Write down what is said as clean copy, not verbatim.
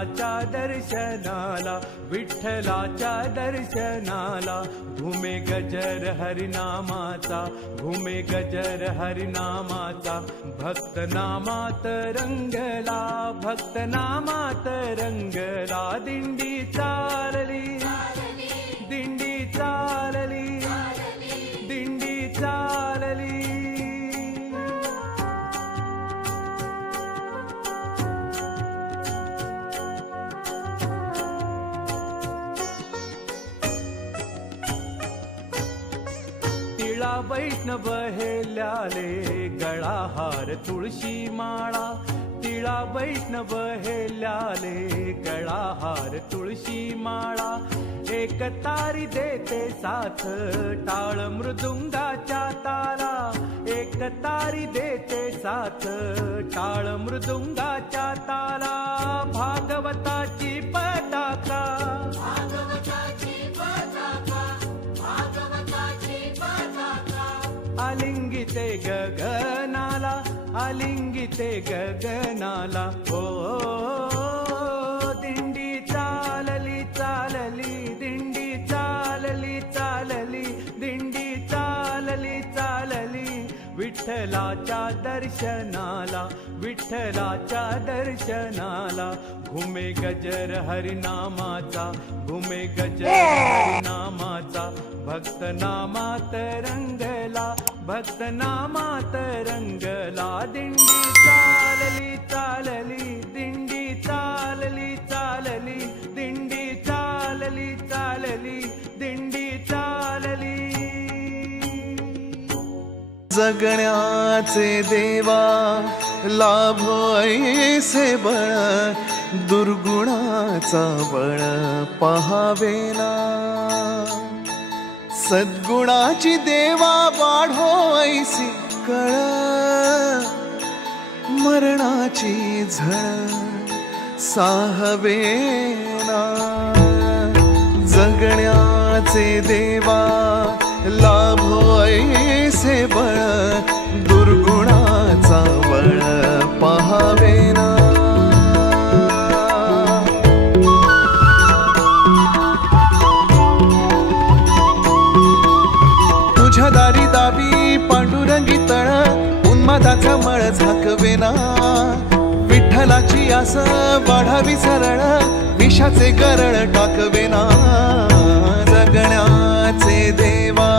विठ्ठलाच्या दर्शनाला, विठ्ठलाच्या दर्शनाला घुमे गजर हरिनामाचा, घुमे गजर हरिनामाचा. भक्त नामात रंगला, भक्त नामात रंगला. दिंडी चालली, दिंडी चालली, दिंडी चालली. तिळा वैष्णव हेल्याले, गळा हार तुळशी माळा. तिळा वैष्णव हेल्याले, गळा हार तुळशी माळा. एक तारी देते साथ, टाळ मृदुंगाच्या ताला. एक तारी देते साथ, टाळ मृदुंगाच्या ताला. भागवताची पताका, आलिंगिते गगनाला, आलिंगिते गगनाला. हो दिंडी चालली चालली, दिंडी चालली चालली, दिंडी चालली चालली. विठ्ठलाच्या दर्शनाला, विठ्ठलाच्या दर्शनाला घुमे गजर हरिनामाचा, घुमे गजर हरिनामाचा. भक्त नामात रंगला, भक्त नामात रंगला. दिंडी चालली चालली, दिंडी चालली चालली, दिंडी चालली चालली, दिंडी चालली. जगण्याचे देवा लाभो ऐसे बळ, दुर्गुणाचा बळ पहावेना. सद्गुणाची देवा वाढो ऐसी कळ, मरणाची झळ साहवेना. जगण्याचे देवा लाभो ऐसे बळ, दुर्गुणाचा बळ पहावेना. तुझ्या दारी दावी पांडुरंगी तळ, उन्मादाचा मळ झाकवेना. विठ्ठलाची आस वाढावी सरळ, विषाचे गरळ टाकवेना. जगण्याचे देवा